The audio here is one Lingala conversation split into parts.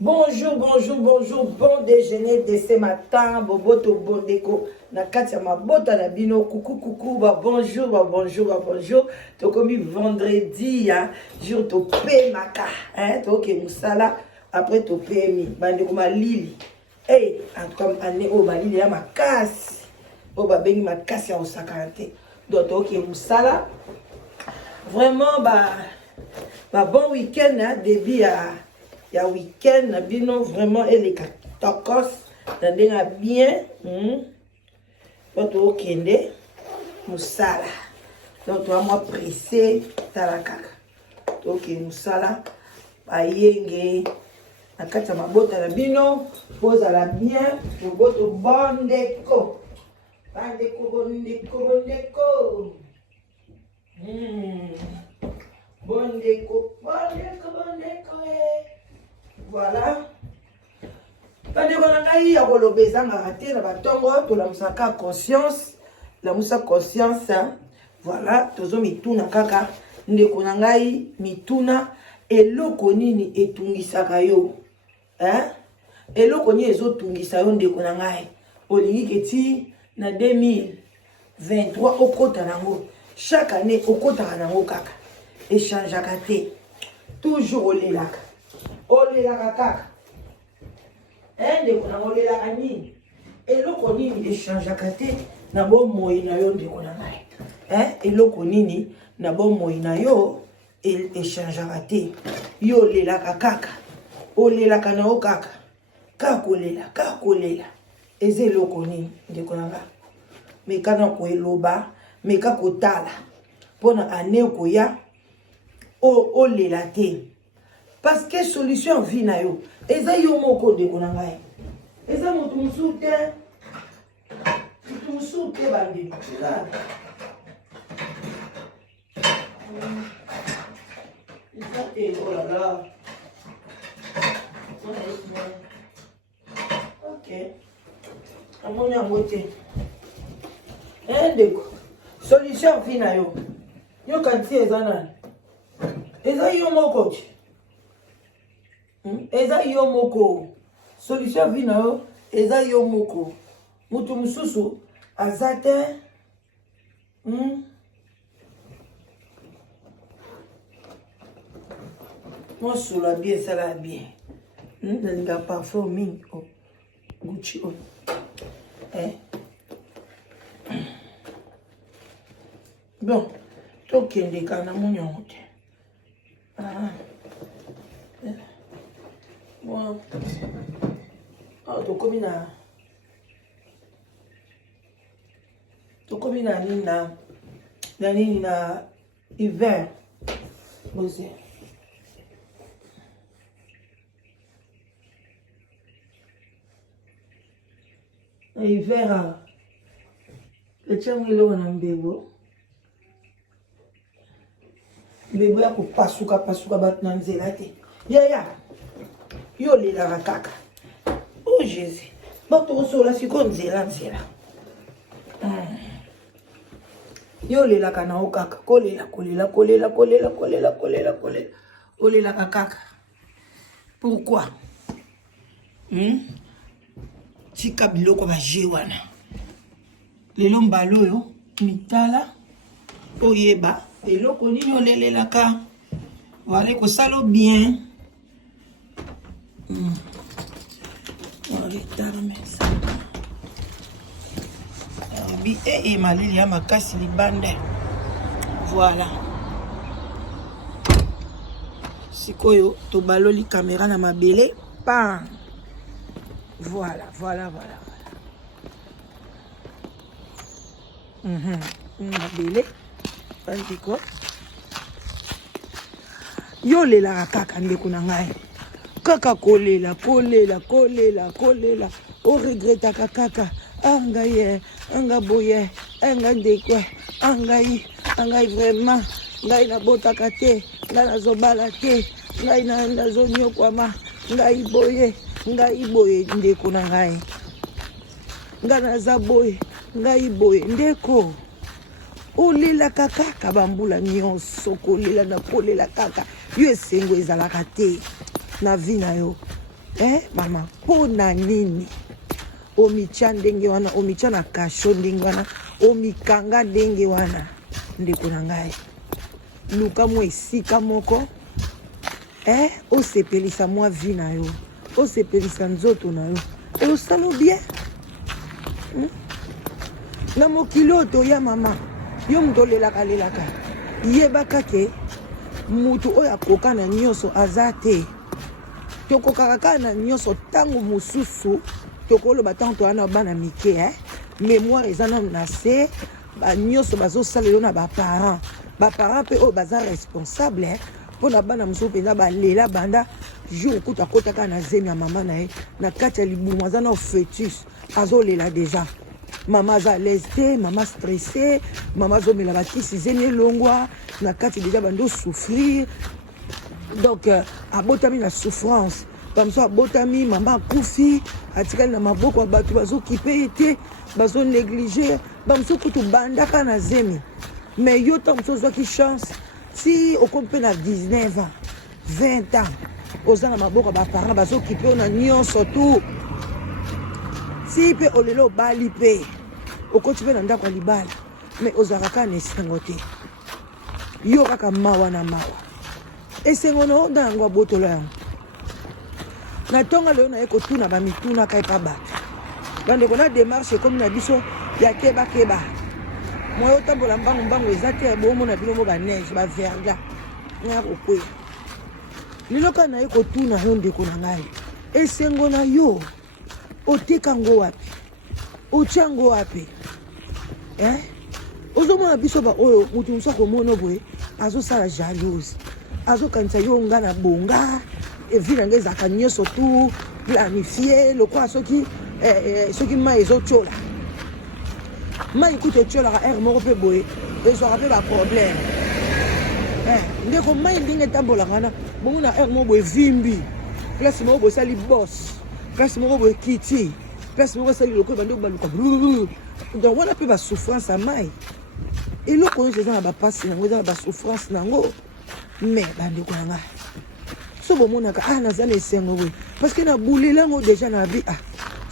Bonjour, bonjour, bonjour, bon déjeuner de ce matin, boboto bon déco, na katia ma bota na bino, coucou, coucou, bah bonjour, bah bonjour, bah bonjour, to comme vendredi, hein, jour to paye maka, hein, to ok, moussala, après to paye mi, bande comme lili, hey, en tout cas, année, oh, ma lili, ya ma casse, oh, bah, bengi ma casse, ya osakante, donc, ok, moussala, vraiment, bah, bon week-end, hein, début à. Il y a week-end, bino vraiment et les tacos, n'a bien, donc au kende, moussala, donc toi moi pressé, talakaka, donc moussala, ayenge, na kata mabota na bino, pose à la bien, pour votre bon déco, bon déco, bon déco, voilà. Pendant qu'on a eu à relever ça, on a raté la bâton, tout la moussaka conscience, la moussa conscience, voilà, tozo mituna kaka, ndeko nangai mituna, eloko nini etungisaka yo, hein? Eloko nini ezotungisa yo ndeko nangai, olingi keti na 2023 okota nango, chaque année okota nango kaka, échangeaka te, toujours olelaka. Olelaka kaka. Ndeko na olelaka nini? Eloko nini échangeaka te na bomoi na yo ndeko na ngai. Eloko nini na bomoi na yo échangeaka te. Yo olelaka kaka. Olelaka na yo kaka. Kaka olela. Eze eloko nini ndeko na ngai. Meka na koeloba, meka kotala. Pona ane koya olela te. Parce que solution vie na yo. Eza yo moko ndeko na ngai. Eza moto musu te. Moto musu te bandi. Eza te oh là là. Ok. Amoni yango te. Ndeko. Solution vie na yo. Yo kanti eza nani? Eza yo moko te. Eza yo moko. Solution vina yo. Eza yo moko. Mutu mususu. Azate. Moi sous la bien, ça la bien. Dans parfum mingi. Gucci. Bon. Tokende kana munyongo te. Bon. Oh, tokomi na nini na hiver. Bose. Na hiver le changelo na mbebo. Mbebo ya kupasuka bat na nzela te. Ya. Yo lela kaka. Oh Jésus. Bato sola siko nzela. Yo lela kana okaka. Kolela. Olela kaka. Pourquoi? Tika biloko ba jewana. Lelo mbalo yo mitala oyeba eloko nini olelelaka. Wale ko salo bien. Et malili ya makasi libande. Voilà. Sikoyo to baloli caméra na mabele. Pan. Voilà. Mabele. Pandiko. Yo lela kaka ndeko na ngai. Kaka kolela. O regretta kaka. Angaye, anga boye, anga ndekwe, angai vraiment, ngai na botaka te, ngai na zobala te, ngai na zonyokwama, ngai boye ndeko na ngai. Ngai na zaboye, ngai boye ndeko. Olela kaka bambula nyonso kolela na kolela kaka. Yo esengo ezalaka te na vie na yo. Mama pona nini omicha ndenge wana omicha na kasho ndenge wana omikanga ndenge wana ndeko na ngai luka mwa esika moko osepelisa mwa vi na yo osepelisa nzoto na yo osalo bien na mokili oyo toya mama yo moto olelaka yebaka ke mutu oyo akoka na nyonso aza te tokokaka kaka na nyonso ntango mosusu tokoloba ntango towana bana mike mémoire eza nano na se nyonso bazosala yo na baparent mpe oyo baza responsable mpo na bana mosusu mpenza balela banda jour okuta akotaka na zemi ya mama na ye na kati ya libumu aza na fœtus azolela deja mama aza à l'aise te mama stressé mama azomela bakisi zemi elongwa na kati deja bando souffrir donc abotami na souffrance bamosusu abotami mama akufi atikali na maboko ya bato bazokipe ye te bazonéglige bamosusu kutu bandaka na zemi mais yo ntango mosusu ozwaki chance si okomi mpe na 19 ans 20 ans oza na maboko ya baparent bazokipe yo na nyonso tu si mpe olelo obali mpe okoti mpe na ndako ya libala mais ozalaka kaka na esengo te yo kaka mawa na mawa esengo na onda yango abotola yango na ntongo lelo na ye kotuna bamituna kai pa bato bandeko na démarche ekomi na biso ya kebakeba moyo otambola mbangu eza te bomona bilongo baneige baverga ya kokweya lelo kaka na ye kotuna yo ndeko na ngai esengo na yo oteka ngo wapi otya ngo wapi ozomona biso baoyo motu mosu akomona boye azosala jalouse azokanisa yo nga na bonga evi na ngai ezalaka nyonso tu planifie lokola soki mai ezotyola mai kutu etyolaka aire moko mpe boye ezwaka mpe baproblème ndeko mai ndenge etambolaka wana bongo na aire moko boye vimbi place moko boye esali bos place moko boye kiti place moko esali lokola bandeko baluka donc wana mpe basouffrance ya mai eloko nyonso eza na bapasi nango eza na basouffrance nango mais bandeko na ngai so bomonaka naza na esengo boye parce que nabulela yango déjà na vie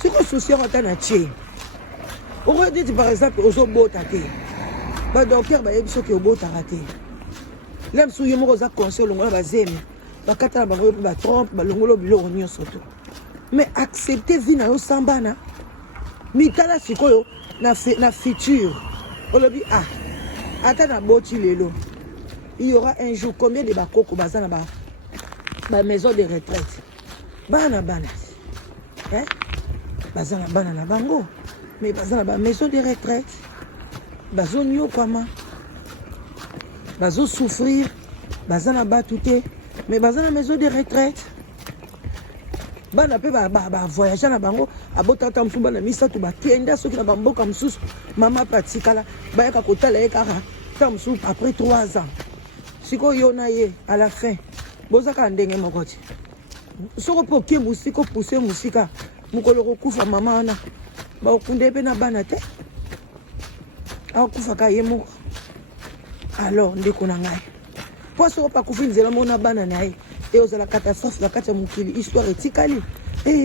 siko souci yango ata na tie okoyo neti par exemple ozobota te badocteur bayebi soki obotaka te lem su yo moko oza conseil olongola bazemi bakatala bango mpe batrompe balongolo biloko nyonso to mais accepter vie na yo sambana mitala sikoyo na futur olobi ata na boti lelo il y aura un jour combien de bakoko baza na ba maison de retraite bana baza na bana na bango mais baza na ba maison de retraite bazonyokwama bazosouffrir baza na batu te mais baza na maison de retraite bana mpe bavoyage na bango abotata mosusu bana misato bakenda soki na bamboka mosusu mama mpe atikala bayaka kotala ye kaka ta mosusu après 3 ans sikoyo yo na ye à la fin bozaka ndenge moko te soko mpe okie mosika opuse mosika mokolo kokufa mama wana bakokunda mpe na bana te akokufaka ye moko alors ndeko na ngai po soko mpe akufi nzela moko na bana na ye e ozala catastrophe na kati ya mokili histoire etikali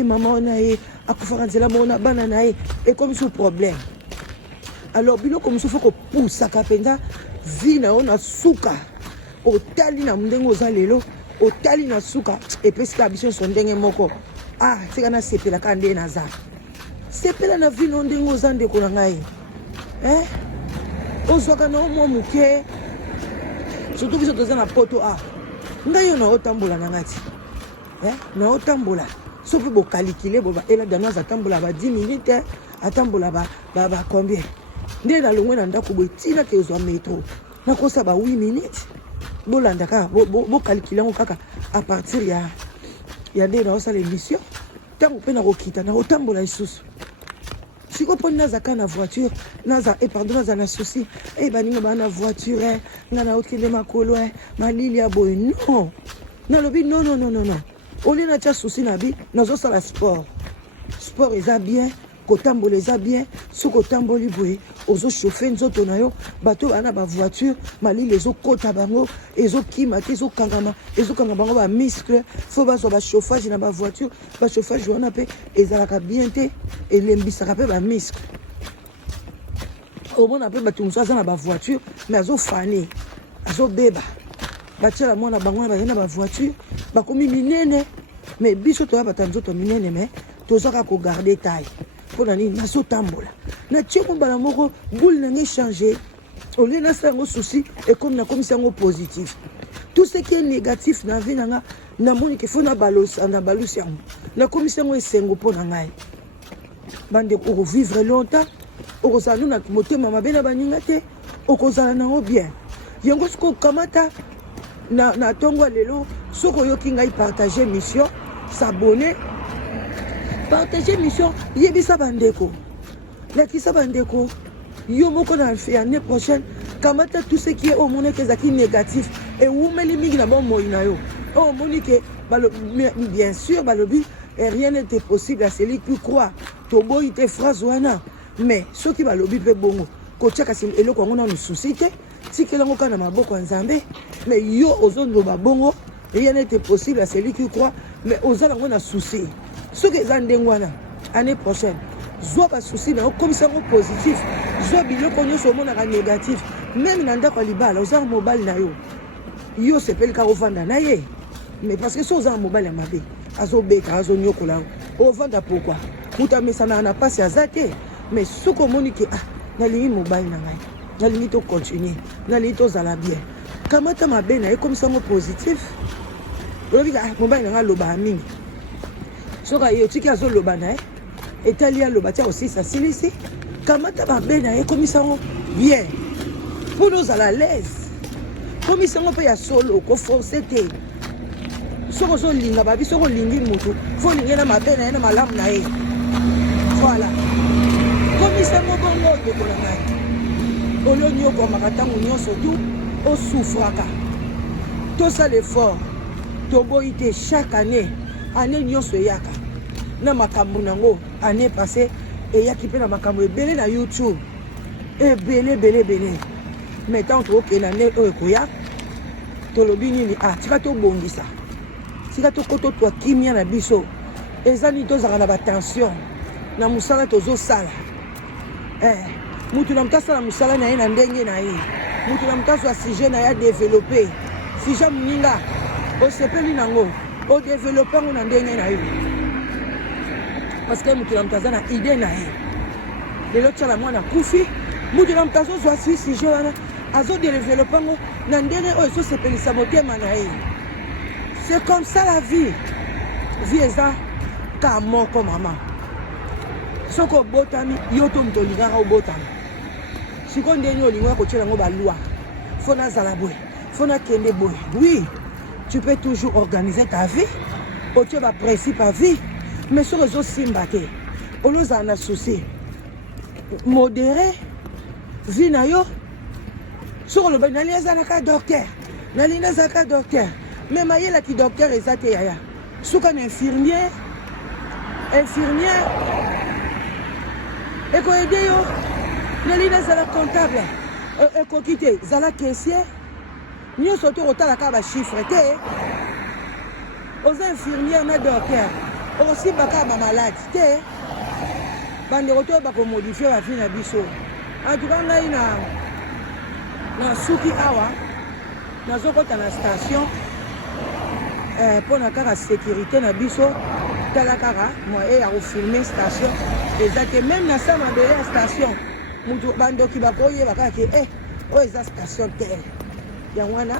mama wana ye akufaka nzela moko na bana na ye ekomi su problème alors biloko mosusu fo kopusaka mpenza vi na yo na suka otali na ndenge oza lelo otali na suka epesika biso nyonso ndenge moko tika nasepelaka nde naza sepela na vi no ndenge oza ndeko na ngai ozwaka na mwa moke surtout biso toza na poto ngai yo naotambola na ngati naotambola so mpe bokalikile ela danoise atambola ba 10 minutes atambola ba combien nde nalongwe na ndako boye ntina te ozwa metro nakosa ba 8 minutes bolanda kaka bokalikile yango kaka a partir ya nde naosala émission ntango mpe nakokita nakotambola lisusu siko mpo nazaka na voiture naza na souci baninga baa na voiture nga naokende makolo malili ya boye non nalobi non olie natya souci na bi nazosala sport eza bien kotambola eza bien soki otamboli boye ozochauffe nzoto na yo bato bana bavoiture malili ezokota bango ezokima te ezokanga bango bamiscle fo bazwa bachauffage na bavoiture bachauffage wana mpe ezalaka bien te elembisaka mpe bamiscle omona mpe bato mosusu aza na bavoiture mais azofane azobeba batiala mwana bango wana bazali na bavoiture bakomi minene mais biso toya bata nzoto minene mais tozaka kogarde taille mpona nini nazotambola natie mobala moko boule nange change olie nasala yango souci ekomi nakomisa yango positif tout ce qui est négatif na vie nanga namoni ke fo na balusi yango nakomisa yango esengo mpo na ngai bandeko okovivre longtemps okozala no na motema mabe na baninga te okozala nango bien yango soki okamata na ntongo lelo soki oyoki ngai partage mission s'abonner partage mission yebisa bandeko lakisa bandeko yo moko na année prochaine kamata tout ce qui est omoni ke ezalaki négatif ewumeli mingi na bomoi na yo omoni ke bien sûr balobi rien n'était possible à celui qui croit toboyi te phrase wana mais soki balobi mpe bongo kotiaka eloko yango nano susi te tikelango kaka na maboko ya nzambe mais yo ozoloba bongo rien n'était possible à celui qui croit mais ozala yango na susi soki eza ndenge wana année prochaine zwa basusi na yo komisa yango positif zwa biloko nyonso omonaka négatif même na ndako ya libala ozala mobali na yo sepeli kaka ovanda na ye mais parce que so ozala mobali ya mabe azobeka azonyokola yango ovanda pourkui moto amesanaka na mpasi aza te mais soki omoni ke nalingi mobali na ngai nalingi tocontinue nalingi tozala bien kamata mabe na ye komisa yango positif olobi mobali na ngai alobaka mingi soki aye otiki azoloba na ye etali aloba tia osisa silisi kamata mabe na ye komisa yango bien mpona ozala lese komisa yango mpe ya solo koforce te soki ozolinga babi soki olingi motu fo olingi na mabe na ye na malamu na ye voilà komisa yango bongo odekola ngai oloni okomaka ntango nyonso tu osufraka tosala effort toboyi te chaque année nyonso eyaka na makambo nango année passée eyaki mpe na makambo ebele na YouTube ebele mais tant tokokende année oyo ekoya tolobi nini tika tobongisa tika tokota twa kimia na biso eza nini tozalaka na batension na mosala tozosala mutu na moto asala mosala na ye na ndenge na ye mutu na moto azwa sujet na ye adeveloppe sujet moninga osepeli nango odeveloppe yango na ndenge na ye parce que mutu na moto aza na idée na ye lelo tiala mwana kufi mutu na moto azozwa sujet wana azodeveloppe yango na ndenge oyo ezosepelisa motema na ye c'est comme ça la vie eza ka moko mama soki obotami yo to moto olingaka obotama sikoyo ndenge olingaka kotiela yango balwa fo nazala boye fo nakende boye oui tu peux toujours organiser ta vie otie baprincipe à vie mais soki ezosimba te olozala na souci modéré vie na yo soki olobai nalingi azalaka docteur nalingi azalaka docteur mais mayelaki docteur eza te yaya suka na infirmière ekoyede yo nalingi azala comptable ekoki te zala caissier nyonso to kotala kaka bachiffre te oza infirmière na docteur okosimba kaka bamaladi te bandeko to bakomodifie bafie na biso antuka ngai na suki awa nazokota na station mpona kaka sécurité na biso tala kaka moye ya kofilme station eza te même na sa mabele ya station mutu bandoki bakoyeba kaka ke oyo eza station te yango wana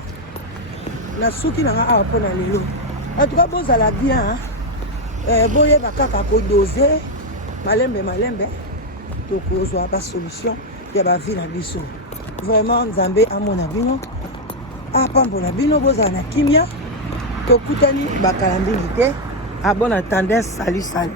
na suki nanga awa mpona lelo antuka bozala bien boyeba kaka kodose malembe tokozwa basolution ya bavi na biso vraiment nzambe amona bino apambola bino bozala na kimia tokutani bakala mingi te abona tendance salut